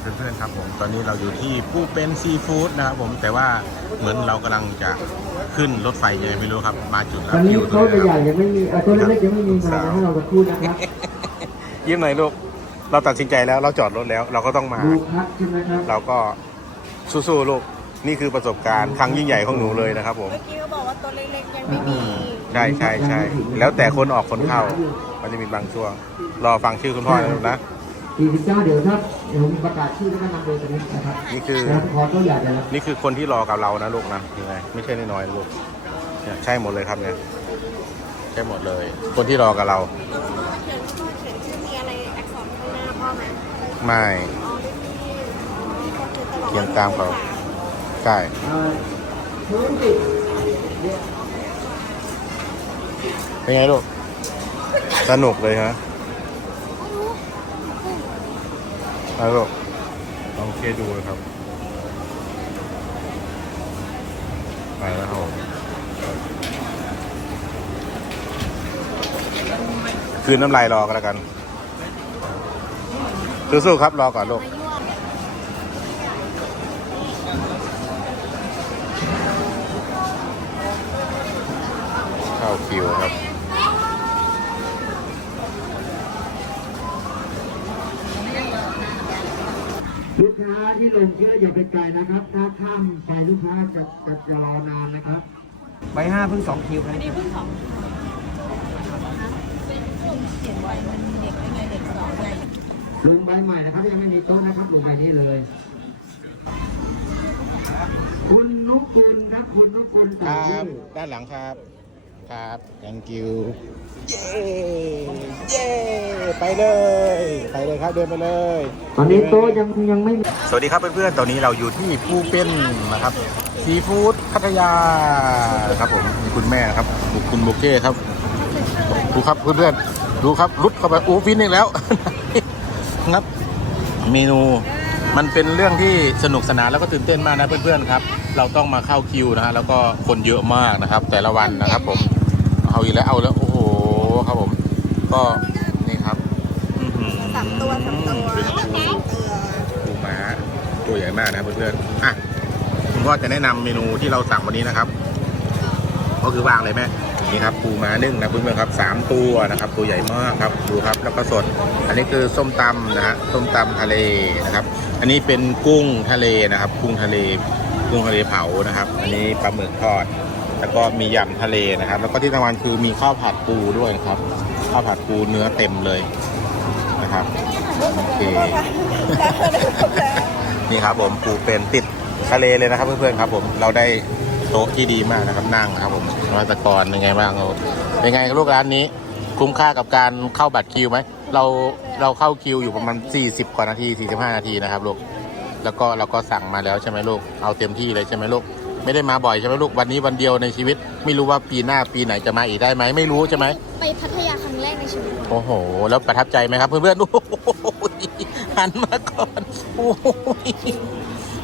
เพื่อนๆครับผมตอนนี้เราอยู่ที่ปูเป็นซีฟู้ดนะครับผมแต่ว่าเหมือนเรากำลังจะขึ้นรถไฟยังไงไม่รู้ครับ มาจุดตรัอบนนี้คิวตรโต๊ะงนี้ใหญ่ครับๆยังไม่มีเอ่อโต๊ะเล็กๆยังไม่มีมานะให้เราจะพูดนะครับยิ้มหน่อยลูกเราตัดสินใจแล้วเราจอดรถแล้ว เราก็ต้องมา ดูพักใช่ไหมครับเราก็สู้ๆลูกนี่คือประสบการณ์ครั้งยิ่งใหญ่ของหนูเลยนะครับผม เมื่อกี้เขาบอกว่าตัวเล็กๆยังไม่มีใช่ใช่ใช่แล้วแต่คนออกคนเข้า มันจะมีบางช่วง รอฟังชื่อคุณพ่อนะลูกนะ 49เดี๋ยวถ้าเดี๋ยวผมประกาศชื่อแล้วก็นำโดยตรงนี้นะครับนี่คือ แล้วขอตัวใหญ่เลยนะนี่คือคนที่รอกับเรานะลูกนะยังไงไม่ใช่น้อยๆนะลูกเนี่ยใช่หมดเลยครับเนี่ยใช่หมดเลย คนที่รอกับเรา เขียนพ่อเขียนชื่อมีอะไรอักษรข้างหน้าพ่อไหมไม่ อ๋อไม่มีก็คือตลอดเขียนตามเขา ใช่เอ่อธุรกิจเป็นไงลูกสนุกเลยฮะ เอาลูกลองเคดูเลยครับ ไปแล้วครับผมคืนน้ำลายรอกันแล้วกัน สู้ๆครับ รอก่อนลูกเข้าคิวครับ ค้าที่ลงเยอะอย่าไปไกลนะครับ ถ้าข้ามไปลูกค้าจะจะจะรอนานนะครับใบห้าเพิ่งสองคิวครับนี่เพิ่งสองเขียนไว้มันเด็กได้ไงเด็กสองไงลงใบใหม่นะครับยังไม่มีโต๊ะนะครับลงใบนี้เลย คุณนุกุลครับคุณนุกุลคต่ารับชื่อด้านหลังครับ ครับ thank you เย้เย้ไปเลย ไปเลยครับเดินไปเลยตอนนี้โต๊ะยังยังไม่มีสวัสดีครับเพื่อนๆ ตอนนี้เราอยู่ที่ภูเป็นนะครับซีฟู้ดพัทยาครับผมมีคุณแม่ครับคุณโบเก้ครับดูครับเพื่อนๆดูครับรุดเข้าไปโอ้ฟินอีกแล้ว ครับเมนูมันเป็นเรื่องที่สนุกสนานแล้วก็ตื่นเต้นมากนะเพื่อนๆครับ เราต้องมาเข้าคิวนะฮะแล้วก็คนเยอะมากนะครับ แต่ละวันนะครับผม เอาอีกแล้วเอาแล้ว โอ้โหครับผม ก็นี่ครับอื้อหือสามตัวสามตัวเป็นปูปูม้าตัวใหญ่มากนะครับเพื่อนๆอะคุณพ่อจะแนะนำเมนูที่เราสั่งวันนี้นะครับ ก็คือวางเลยแม่นี่ครับปูม้านึ่งนะเพื่อนๆครับสามตัวนะครับ ตัวใหญ่มากครับดูครับแล้วก็สด อันนี้คือส้มตำนะฮะส้มตำทะเลนะครับ อันนี้เป็นกุ้งทะเลนะครับ กุ้งทะเลกุ้งทะเลเผานะครับ อันนี้ปลาหมึกทอด แล้วก็มียำทะเลนะครับ แล้วก็ที่สำคัญคือมีข้าวผัดปูด้วยนะครับ ข้าวผัดปูเนื้อเต็มเลยนะครับโอเคนี่ครับผมปูเป็นติดทะเลเลยนะครับ เพื่อนๆครับ ผมเราได้โต๊ะที่ดีมากนะครับนั่งครับผมมาตะกรเป็นไงบ้างครับเป็นไงลูกร้านนี้ คุ้มค่ากับการเข้าบัตรคิวไหมเราเราเข้าคิวอยู่ประมาณ 40 กว่านาที 45 นาทีนะครับลูกแล้วก็เราก็สั่งมาแล้วใช่ไหมลูกเอาเต็มที่เลยใช่ไหมลูก ไม่ได้มาบ่อยใช่ไหมลูกวันนี้วันเดียวในชีวิต ไม่รู้ว่าปีหน้าปีไหนจะมาอีกได้ไหมไม่รู้ใช่ไหมไปพัทยาครั้งแรกในชีวิตโอ้โห แล้วประทับใจไหมครับเพื่อนๆโอ้โหหันมาก่อนโอ้โห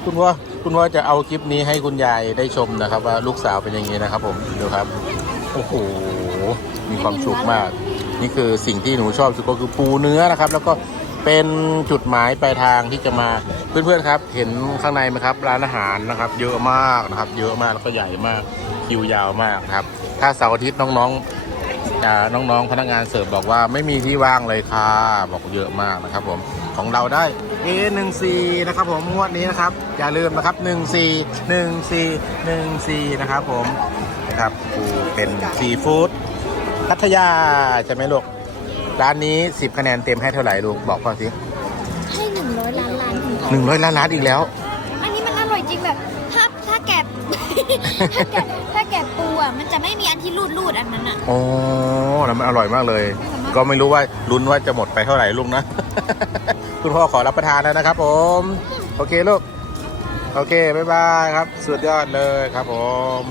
คุณว่าคุณว่าจะเอาคลิปนี้ให้คุณยายได้ชมนะครับ ว่าลูกสาวเป็นอย่างนี้นะครับ ผมดูครับโอ้โหมีความสุขมาก นี่คือสิ่งที่หนูชอบสุดก็คือปูเนื้อนะครับ แล้วก็ เป็นจุดหมายปลายทางที่จะมาเพื่อนๆครับ เห็นข้างในไหมครับร้านอาหารนะครับ เยอะมากนะครับ เยอะมากแล้วก็ใหญ่มากคิวยาวมากครับ ถ้าเสาร์อาทิตย์น้องๆน้องๆพนักงานเสิร์ฟบอกว่าไม่มีที่ว่างเลยค่ะบอกเยอะมากนะครับ ผมของเราได้ A14 นะครับผมงวดนี้นะครับ อย่าลืมนะครับ14 14 14นะครับผมนะครับปูเป็นซีฟู้ดพัทยาใช่ไหมลูก ร้านนี้10คะแนนเต็มให้เท่าไหร่ลูกบอกพ่อสิให้หนึ่งร้อยล้านล้านถึงหนึ่งร้อยล้านล้านอีกแล้ว อันนี้มันอร่อยจริงแบบถ้าถ้าแกะ ถ้าแกะถ้าแกะปูอะมันจะไม่มีอันที่รูดรูดๆอันนั้นอะ โอ้แล้วมันอร่อยมากเลย ก็ไม่รู้ว่าลุ้นว่าจะหมดไปเท่าไหร่ลูกนะ คุณพ่อขอรับประทานแล้วนะครับผม โอเคลูก โอเค บ๊ายบายครับ สุดยอดเลยครับผม